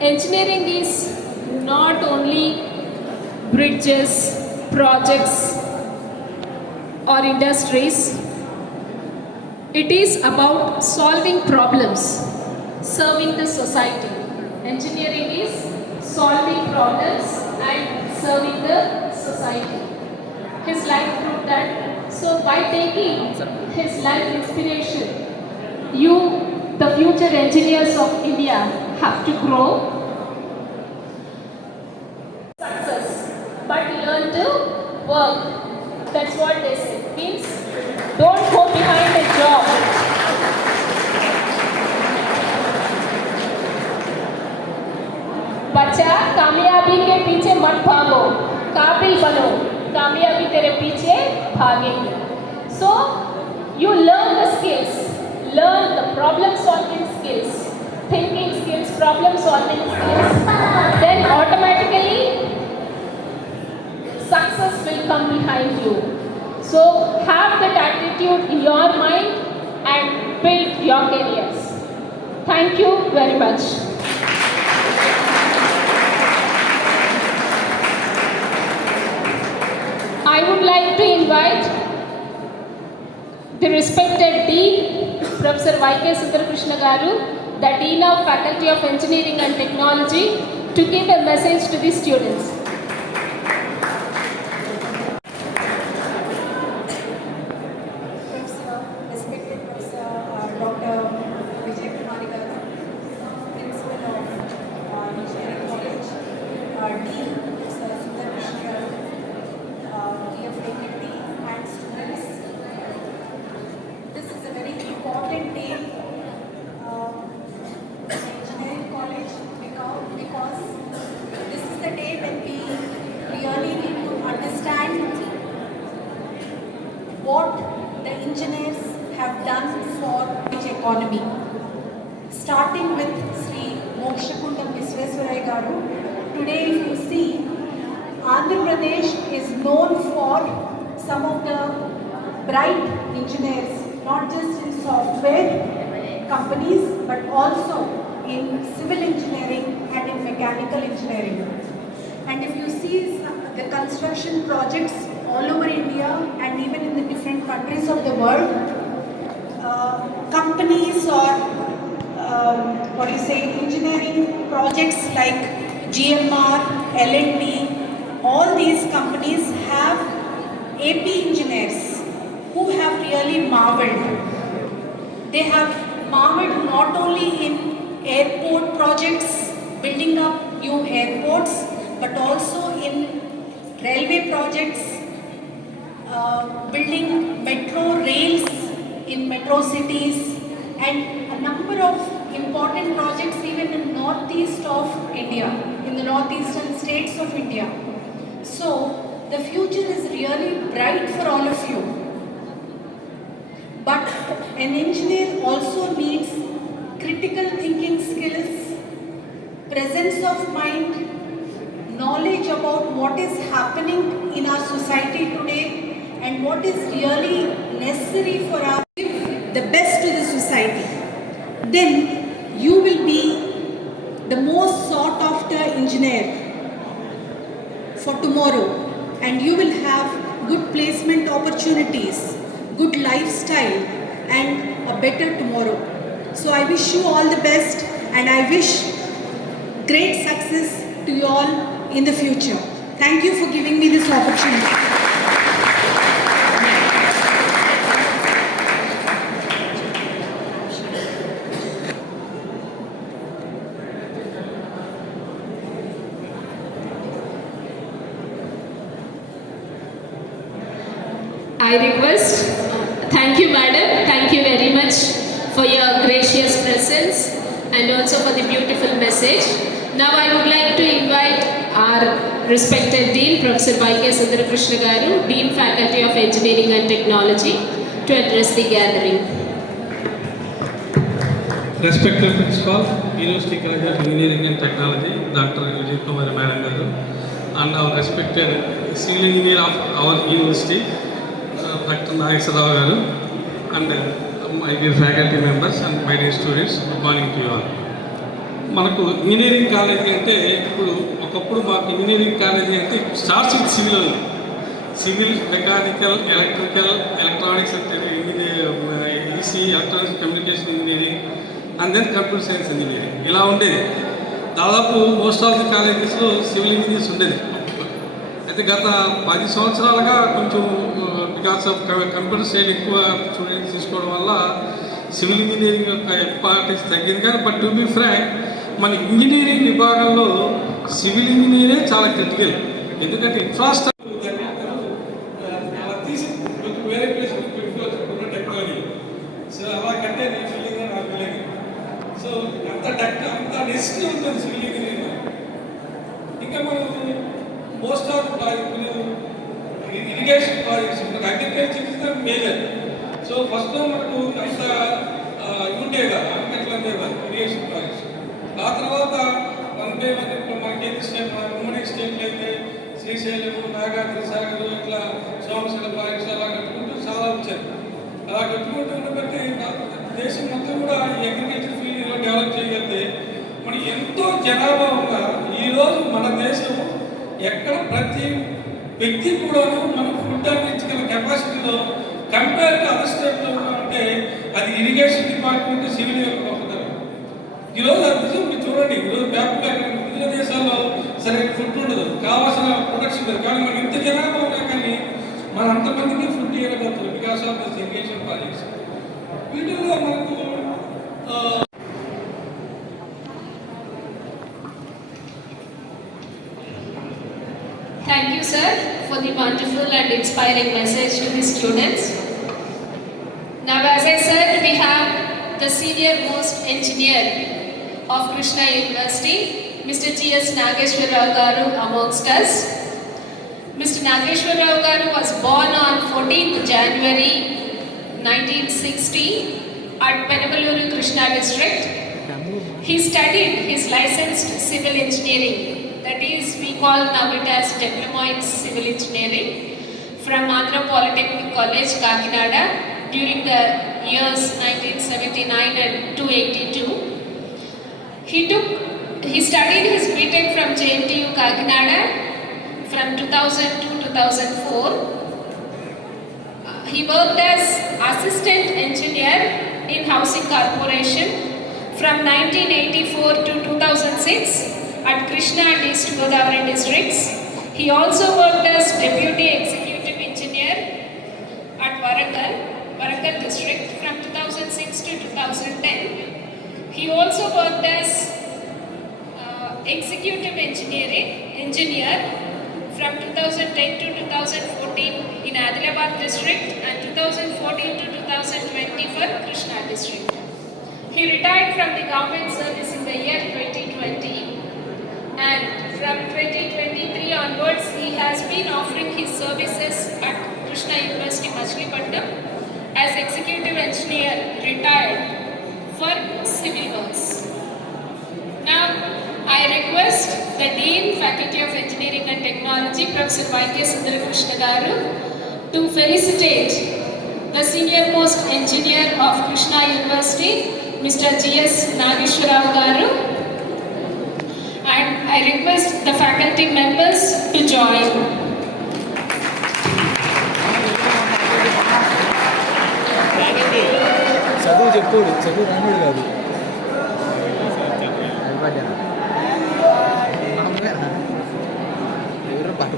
Engineering is not only bridges, projects, or industries. It is about solving problems, serving the society. Engineering is solving problems and serving the society. His life proved that. So by taking his life inspiration, you, the future engineers of India, have to grow success, but learn to work. That's what they say. Means don't go behind a job. बच्चा कामयाबी के पीछे मत भागो, काबिल बनो, कामयाबी तेरे पीछे भागेगी. So you learn the skills, learn the problem solving skills, thinking skills, problem solving skills. Then automatically success will come behind you. So have that attitude in your mind and build your careers. Thank you very much. I would like to invite the respected Dean, Professor Y.K. Sundarkrishna Garu, the Dean of Faculty of Engineering and Technology, to give a message to the students. What the engineers have done for the economy. Starting with Sri Mokshakundam Visvesvaraya Garu. Today if you see, Andhra Pradesh is known for some of the bright engineers, not just in software companies, but also in civil engineering and in mechanical engineering. And if you see the construction projects all over India and even in the different countries of the world, companies or engineering projects like GMR, L&T, all these companies have AP engineers who have really marveled. They have marveled not only in airport projects, building up new airports, but also in railway projects, building metro rails in metro cities, and a number of important projects even in northeast of India, in the northeastern states of India. So the future is really bright for all of you. But an engineer also needs critical thinking skills, presence of mind, knowledge about what is happening in our society today and what is really necessary for us to give the best to the society. Then you will be the most sought after engineer for tomorrow, and you will have good placement opportunities, good lifestyle, and a better tomorrow. So I wish you all the best, and I wish great success to you all in the future. Thank you for giving me this opportunity. I request, thank you madam, thank you very much for your gracious presence and also for the beautiful message. Now I would like to invite our respected Dean, Professor Y.K. Sundarkrishna Garu, Dean Faculty of Engineering and Technology, to address the gathering. Respected Principal, University College of Engineering and Technology, Dr. Vijay Kumar Madam Garu, and our respected Civil Engineer of our University, Dr. Nageswara Garu, and my dear faculty members and my dear students, good morning to you all. మనకు engineering college అంటే ఇప్పుడు ఒకప్పుడు మాకు engineering college అంటే starts with civil, civil, mechanical, electrical, electronics అంటే EC, electronics communication engineering and then computer science engineering ఇలా ఉండేది. దాదాపు మోస్ట్ ఆఫ్ ది కాలేజెస్లో సివిల్ ఇంజనీర్స్ ఉండేది. అయితే గత 10 సంవత్సరాలుగా కొంచెం బికాస్ ఆఫ్ కంప్యూటర్ సైడ్ ఎక్కువ స్టూడెంట్స్ తీసుకోవడం వల్ల సివిల్ ఇంజనీరింగ్ యొక్క ఇంపార్టెన్స్ తగ్గింది. కానీ బట్ టు బి ఫ్రాంక్, మన ఇంజనీరింగ్ విభాగంలో సివిల్ ఇంజనీరే చాలా క్రిటికల్. ఎందుకంటే ఇన్ఫ్రాస్ట్రక్చర్ అలా తీసి వేరే ప్లేస్ టెక్నాలజీ సో అలా కట్టే ఫీలింగ్ నా ఫీలింగ్. సో అంత రిస్క్ ఉంటుంది సివిల్ ఇంజనీరింగ్. ఇంకా మనం most of irrigation projects agriculture is the major. So ఫస్ట్లో మనకు అంత ఉండేది అగ్రికల్చర్ ఉండేది ఇరిగేషన్ ప్రాజెక్ట్స్. ఆ తర్వాత మనకేది స్టేట్ ఉమ్మడి స్టేట్లు అయితే శ్రీశైలం, నాగార్జున సాగర్, ఇట్లా సోమశిల ప్రాజెక్ట్స్ అలా కట్టుకుంటూ చాలా వచ్చారు. అలా కట్టుకుంటూ ఉండబట్టి దేశం మొత్తం కూడా ఈ అగ్రికల్చర్ ఫీల్డ్లో డెవలప్ చేయగలిగితే మనం ఎంతో జనాభా ఉన్న ఈరోజు మన దేశం ఎక్కడ ప్రతి వ్యక్తి కూడాను మనం ఫుడ్ అందించగల కెపాసిటీలో కంపేర్ టు అదర్ స్టేట్లో ఉన్నామంటే అది ఇరిగేషన్ డిపార్ట్మెంట్, సివిల్ యొక్క గొప్పతనం. ఈరోజు అది మీరు చూడండి, ఈరోజు వ్యాపంగా మిగిలిన దేశాల్లో సరైన ఫుడ్ ఉండదు, కావాల్సిన ప్రొడక్షన్ ఉండదు. కానీ మనం ఇంత జనాభా ఉన్నా కానీ మన అంతమందికి ఫుడ్ ఇవ్వగలుగుతుంది because of this irrigation projects. వీటిల్లో మనకు Thank you, sir, for the wonderful and inspiring message to the students. Now, as I said, we have the senior most engineer of Krishna University, Mr. G.S. Nageshwar Rao Garu amongst us. Mr. Nageshwar Rao Garu was born on 14th January 1960 at Penamaluru, Krishna district. He studied his licensed civil engineering, that is, we call now it as Diploma in Civil Engineering, from Andhra Polytechnic College, Kakinada, during the years 1979 and 282. He studied his BTech from JNTU, Kakinada, from 2000 to 2004. He worked as assistant engineer in Housing Corporation from 1984 to 2006 at Krishna and East Godavari districts. He also worked as deputy executive engineer at Warangal district from 2006 to 2010. He also worked as executive engineer from 2010 to 2014 in Adilabad district and 2014 to 2020 for Krishna district. He retired from the government service in the year 2020. And from 2023 onwards, he has been offering his services at Krishna University, Machilipatnam as executive engineer retired for civil works. Now, I request the Dean, Faculty of Engineering and Technology, Professor Y.K. Sundarkrishna Garu, to felicitate the senior most engineer of Krishna University, Mr. G.S. Nageshwar Rao Garu. And I request the faculty members to join. చదువు చెప్పుడు చదువు రానుడు కాదు ఎవరో పాట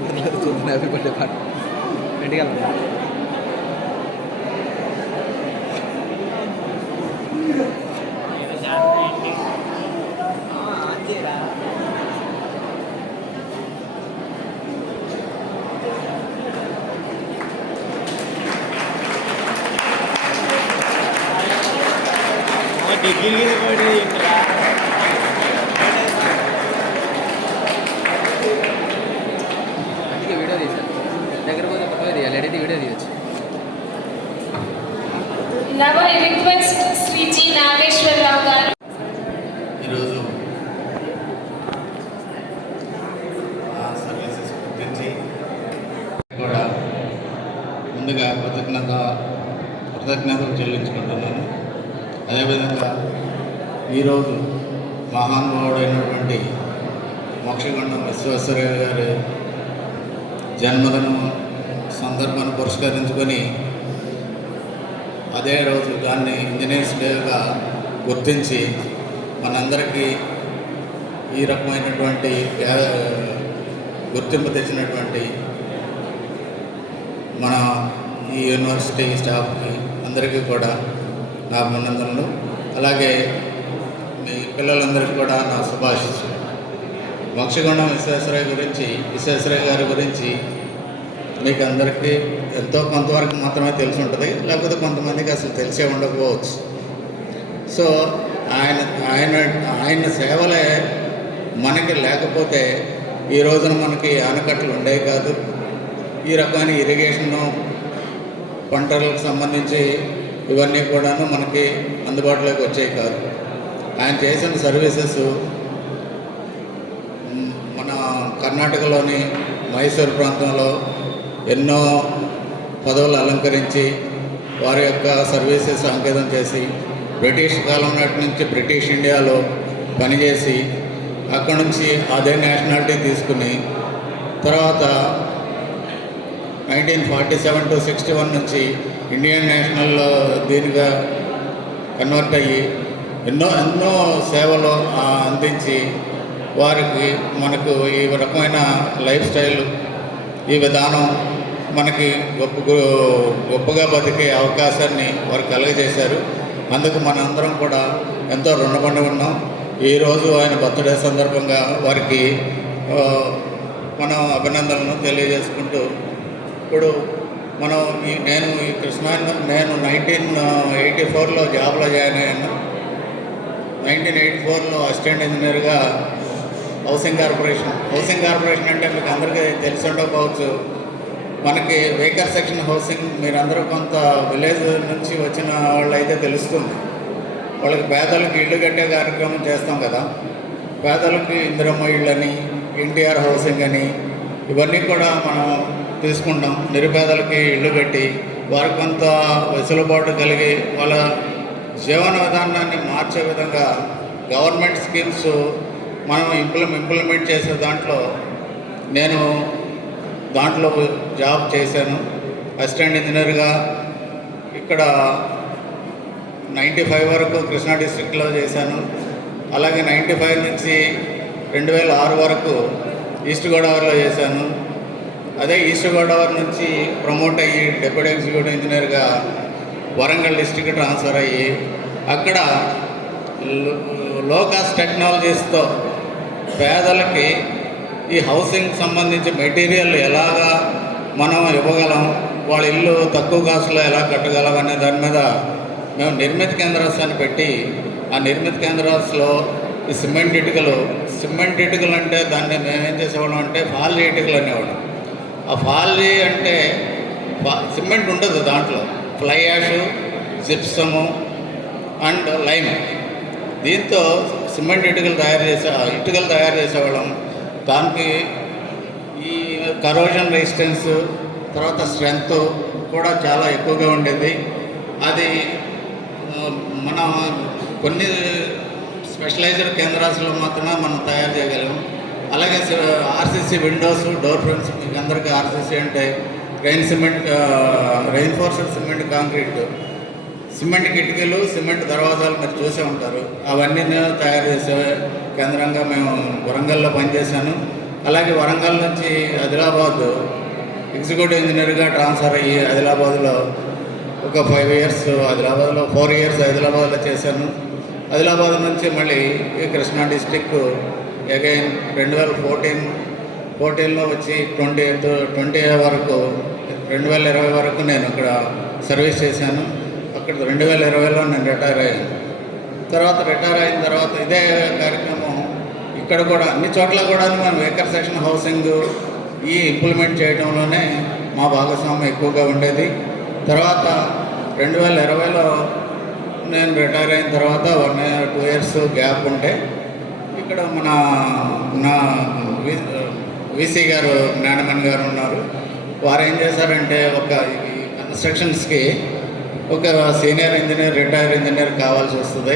happy birthday పాట ఇంటికి వెళ్దాం. డిగ్రీ కూడా వీడియో తీసాను దగ్గర పోతే ఫోటో తీయాలి, ఎడిట్ వీడియో తీయచ్చు. Now I request Sri G. Nageshwar Rao Garu. ఈరోజు సర్వీసెస్ గురించి కూడా ముందుగా కృతజ్ఞతలు చెల్లించుకుంటున్నాను. అదేవిధంగా ఈరోజు మహానుభావుడైనటువంటి మోక్షగుండం విశ్వేశ్వరయ్య గారి జన్మదినం సందర్భాన్ని పురస్కరించుకొని అదే రోజు దాన్ని ఇంజనీర్స్ డేగా గుర్తించి మనందరికీ ఈ రకమైనటువంటి గుర్తింపు తెచ్చినటువంటి మన ఈ యూనివర్సిటీ స్టాఫ్కి అందరికీ కూడా నా అభినందనలు. అలాగే మీ పిల్లలందరికీ కూడా నా శుభాశీస్సులు. మోక్షగుండం విశ్వేశ్వరయ్య గారి గురించి మీకు అందరికీ ఎంతో కొంతవరకు మాత్రమే తెలిసి ఉంటుంది, లేకపోతే కొంతమందికి అసలు తెలిసే ఉండకపోవచ్చు. సో ఆయన సేవలే మనకి లేకపోతే ఈ రోజున మనకి ఆనకట్టలు ఉండేవి కాదు. ఈ రకమైన ఇరిగేషను, పంటలకు సంబంధించి ఇవన్నీ కూడాను మనకి అందుబాటులోకి వచ్చేవి కాదు. ఆయన చేసిన సర్వీసెస్ మన కర్ణాటకలోని మైసూర్ ప్రాంతంలో ఎన్నో పదవులు అలంకరించి వారి యొక్క సర్వీసెస్ అంకితం చేసి బ్రిటిష్ కాలం నాటి నుంచి బ్రిటిష్ ఇండియాలో పనిచేసి అక్కడ నుంచి అదే నేషనాలిటీ తీసుకుని తర్వాత 1947 to 61 నుంచి ఇండియన్ నేషనల్ దీనిగా కన్వర్ట్ అయ్యి ఎన్నో సేవలు అందించి వారికి మనకు ఈ రకమైన లైఫ్ స్టైల్, ఈ విధానం మనకి గొప్పగా బతికే అవకాశాన్ని వారు కలుగజేశారు. అందుకు మనందరం కూడా ఎంతో రుణపడి ఉన్నాం. ఈరోజు ఆయన బర్త్డే సందర్భంగా వారికి మనం అభినందనలు తెలియజేసుకుంటూ, ఇప్పుడు మనం నేను 1984లో జాబ్లో జాయిన్ అయ్యాను. 1984లో అసిస్టెంట్ ఇంజనీర్గా హౌసింగ్ కార్పొరేషన్ అంటే మీకు అందరికీ తెలిసి ఉండకపోవచ్చు. మనకి వెహికల్ సెక్షన్ హౌసింగ్, మీరందరూ కొంత విలేజ్ నుంచి వచ్చిన వాళ్ళు అయితే తెలుస్తుంది. వాళ్ళకి పేదలకు ఇళ్ళు కట్టే కార్యక్రమం చేస్తాం కదా. పేదలకి ఇందిరమ్మ ఇళ్ళని, ఎన్టీఆర్ హౌసింగ్ అని ఇవన్నీ కూడా మనం తీసుకుంటాం. నిరుపేదలకి ఇళ్ళు కట్టి వారికి కొంత వెసులుబాటు కలిగి వాళ్ళ జీవన విధానాన్ని మార్చే విధంగా గవర్నమెంట్ స్కీమ్స్ మనం ఇంప్లిమెంట్ చేసే నేను దాంట్లో జాబ్ చేశాను. అసిస్టెంట్ ఇంజనీర్గా ఇక్కడ 95 వరకు కృష్ణా డిస్ట్రిక్ట్లో చేశాను. అలాగే 95 నుంచి 2006 వరకు ఈస్ట్ గోదావరిలో చేశాను. అదే ఈస్ట్ గోదావరి నుంచి ప్రమోట్ అయ్యి డెప్యూటీ ఎగ్జిక్యూటివ్ ఇంజనీర్గా వరంగల్ డిస్ట్రిక్ట్ ట్రాన్స్ఫర్ అయ్యి అక్కడ లో కాస్ట్ టెక్నాలజీస్తో పేదలకి ఈ హౌసింగ్ సంబంధించి మెటీరియల్ ఎలాగా మనం ఇవ్వగలం, వాళ్ళ ఇల్లు తక్కువ కాస్ట్లో ఎలా కట్టగలం అనే దాని మీద మేము నిర్మిత కేంద్రాస్ అని పెట్టి, ఆ నిర్మిత కేంద్రాస్లో ఈ సిమెంట్ ఇటుకలు అంటే దాన్ని మేమేం చేసేవాళ్ళం అంటే ఫాల్జీ ఇటుకలు అనేవాళ్ళం. ఆ ఫాల్జీ అంటే సిమెంట్ ఉండదు, దాంట్లో fly ash, gypsum and lime, దీంతో సిమెంట్ ఇటుకలు తయారు చేసేవాళ్ళం. దానికి ఈ కరోజన్ రెసిస్టెన్స్, తర్వాత స్ట్రెంగ్త్ కూడా చాలా ఎక్కువగా ఉండేది. అది మన కొన్ని స్పెషలైజ్డ్ కేంద్రాల్లో మాత్రమే మనం తయారు చేయగలం. అలాగే ఆర్సీసీ విండోస్, డోర్ ఫ్రేమ్స్, మీకు అందరికీ ఆర్సీసీ అంటే రెయిన్ఫోర్స్డ్ సిమెంట్ కాంక్రీట్, సిమెంట్ కిటికీలు, సిమెంట్ దర్వాజాలు మీరు చూసే ఉంటారు. అవన్నీ తయారు చేసే కేంద్రంగా మేము వరంగల్లో పనిచేశాను. అలాగే వరంగల్ నుంచి ఆదిలాబాద్ ఎగ్జిక్యూటివ్ ఇంజనీర్గా ట్రాన్స్ఫర్ అయ్యి ఆదిలాబాద్లో ఒక 5 years, ఆదిలాబాద్లో 4 years ఆదిలాబాద్లో చేశాను. ఆదిలాబాద్ నుంచి మళ్ళీ కృష్ణా డిస్టిక్ అగైన్ 2014లో వచ్చి 2020 వరకు 2020 వరకు నేను ఇక్కడ సర్వీస్ చేశాను. అక్కడ 2020లో నేను రిటైర్ అయ్యాను. రిటైర్ అయిన తర్వాత ఇదే కార్యక్రమం ఇక్కడ కూడా అన్ని చోట్ల కూడా మనం వెహికల్ సెక్షన్ హౌసింగ్ ఇంప్లిమెంట్ చేయడంలోనే మా భాగస్వామ్యం ఎక్కువగా ఉండేది. తర్వాత 2020లో నేను రిటైర్ అయిన తర్వాత 1-2 years గ్యాప్ ఉంటే ఇక్కడ నా వీసీ గారు జ్ఞానమణి గారు ఉన్నారు. వారు ఏం చేశారంటే ఒక కన్స్ట్రక్షన్స్కి ఒక సీనియర్ ఇంజనీర్, రిటైర్ ఇంజనీర్ కావాల్సి వస్తుంది.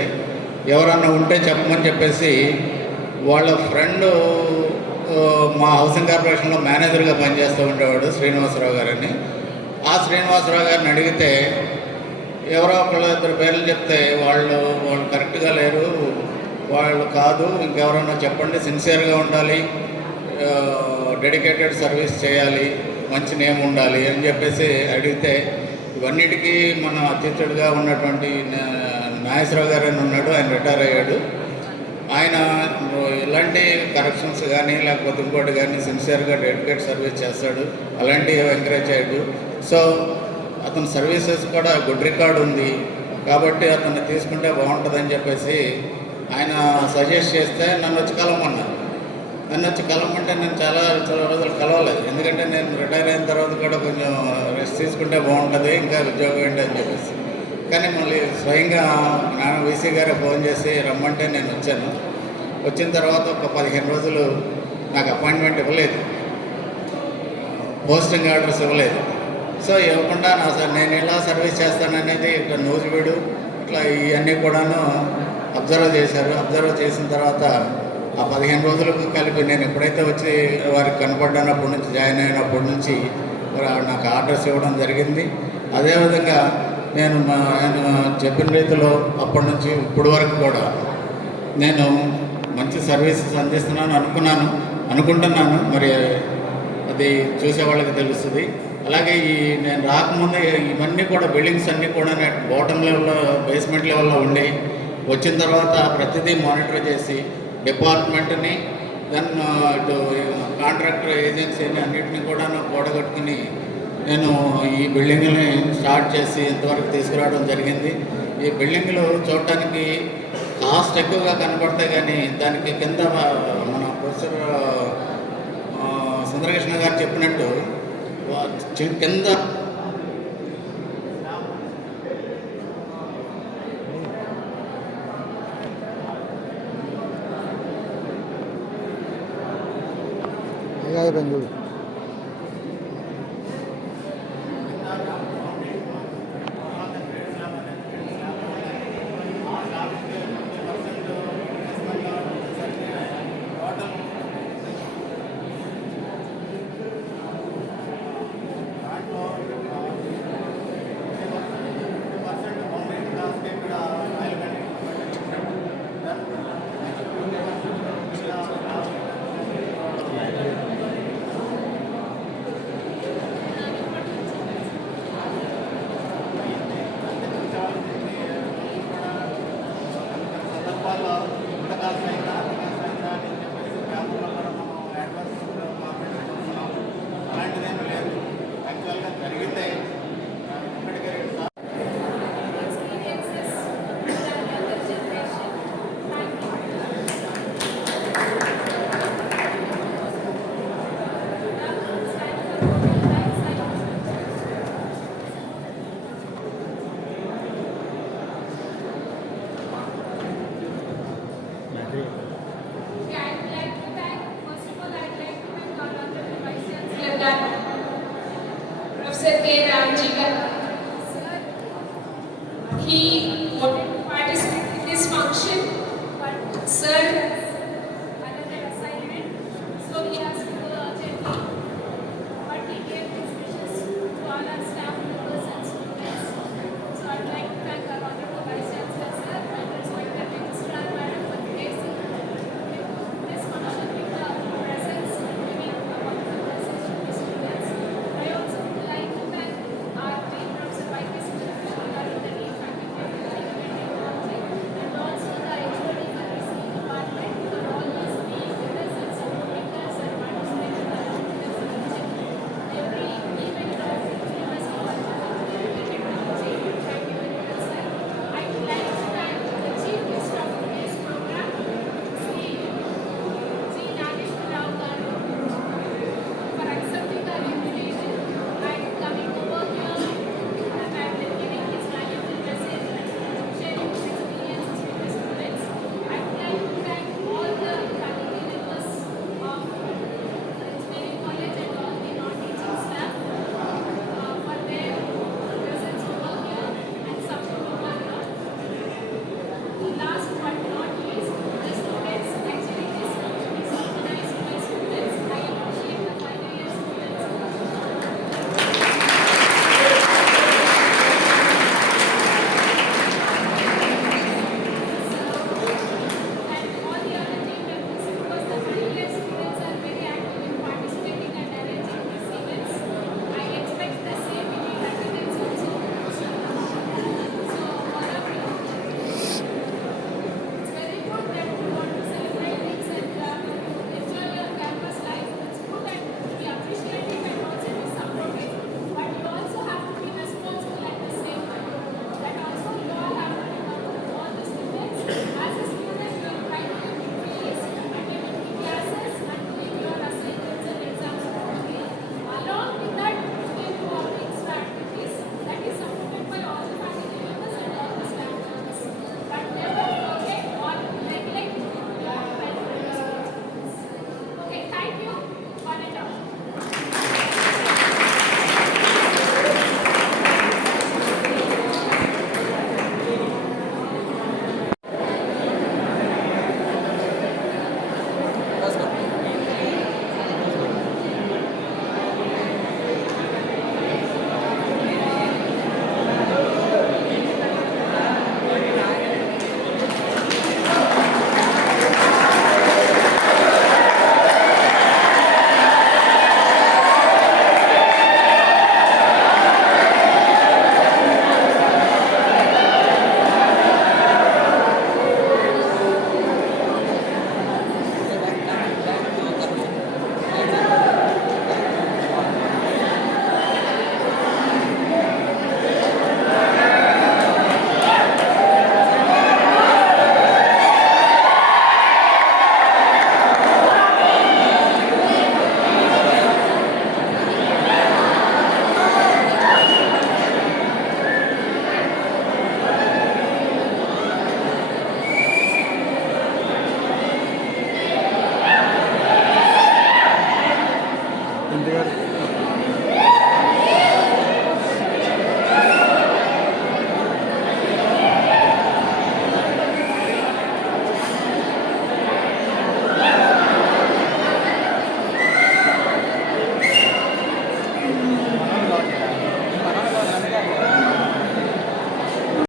ఎవరన్నా ఉంటే చెప్పమని చెప్పేసి వాళ్ళ ఫ్రెండ్ మా హౌసింగ్ కార్పొరేషన్లో మేనేజర్గా పనిచేస్తూ ఉండేవాడు శ్రీనివాసరావు గారని. ఆ శ్రీనివాసరావు గారిని అడిగితే ఎవరో ఒకళ్ళు ఇద్దరు పేర్లు చెప్తే వాళ్ళు కరెక్ట్గా లేరు, వాళ్ళు కాదు, ఇంకెవరన్నా చెప్పండి, సిన్సియర్గా ఉండాలి, డెడికేటెడ్ సర్వీస్ చేయాలి, మంచి నేమ్ ఉండాలి అని చెప్పేసి అడిగితే ఇవన్నిటికీ మన అధ్యక్షుడిగా ఉన్నటువంటి నాగేశ్వరరావు గారు అని ఉన్నాడు, ఆయన రిటైర్ అయ్యాడు. ఆయన ఇలాంటి కరప్షన్స్ కానీ లేకపోతే ఇంకోటి కానీ సిన్సియర్గా డెడికేట్ సర్వీస్ చేస్తాడు, అలాంటివి ఎంకరేజ్ చేయడు. సో అతని సర్వీసెస్ కూడా గుడ్ రికార్డ్ ఉంది కాబట్టి అతన్ని తీసుకుంటే బాగుంటుందని చెప్పేసి ఆయన సజెస్ట్ చేస్తే నన్ను వచ్చి కలవమన్నారు. నన్ను వచ్చి కలవమంటే నేను చాలా రోజులు కలవలేదు, ఎందుకంటే నేను రిటైర్ అయిన తర్వాత కూడా కొంచెం రెస్ట్ తీసుకుంటే బాగుంటుంది, ఇంకా ఉద్యోగం ఏంటి అని చెప్పేసి. కానీ మళ్ళీ స్వయంగా నాన్న వీసీ గారే ఫోన్ చేసి రమ్మంటే నేను వచ్చాను. వచ్చిన తర్వాత ఒక 15 రోజులు నాకు అపాయింట్మెంట్ ఇవ్వలేదు, పోస్టింగ్ ఆర్డర్స్ ఇవ్వలేదు. సో ఇవ్వకుండా నేను ఎలా సర్వీస్ చేస్తాననేది ఇట్లా నూజివీడు ఇట్లా ఇవన్నీ కూడాను అబ్జర్వ్ చేశారు. అబ్జర్వ్ చేసిన తర్వాత ఆ 15 రోజులకు కలిపి నేను ఎప్పుడైతే వచ్చి వారికి కనపడినప్పటి నుంచి జాయిన్ అయినప్పటి నుంచి నాకు ఆర్డర్స్ ఇవ్వడం జరిగింది. అదేవిధంగా నేను ఆయన చెప్పిన రీతిలో అప్పటి నుంచి ఇప్పటి వరకు కూడా నేను మంచి సర్వీసెస్ అందిస్తున్నాను అనుకుంటున్నాను. మరి అది చూసే వాళ్ళకి తెలుస్తుంది. అలాగే నేను రాకముందే ఇవన్నీ కూడా బిల్డింగ్స్ అన్నీ కూడా బాటమ్ లెవెల్లో బేస్మెంట్ లెవెల్లో ఉండి వచ్చిన తర్వాత ప్రతిదీ మానిటర్ చేసి డిపార్ట్మెంట్ని దెన్ ఇటు కాంట్రాక్టర్ ఏజెన్సీని అన్నింటినీ కూడా కూడగట్టుకుని నేను ఈ బిల్డింగ్ని స్టార్ట్ చేసి ఇంతవరకు తీసుకురావడం జరిగింది. ఈ బిల్డింగ్లు చూడటానికి కాస్ట్ ఎక్కువగా కనపడతాయి కానీ దానికి కింద మన ప్రొఫెసర్ సుందరకృష్ణ గారు చెప్పినట్టు కింద Bengaluru Professor K. Ramji Garu. He wanted to participate in this function, but sir another assignment, so he has to go urgently. But he gave his wishes to all our staff members and students. So I'd like to thank our honorable Vice Chancellor, sir, and respected Registrar Madam for gracing this function with the presence, giving a wonderful message to the students. I also would like to thank our dean, Professor Y.K. Sundarkrishna Garu, the dean faculty of the and also the HOD for receiving a part ఇంటిగా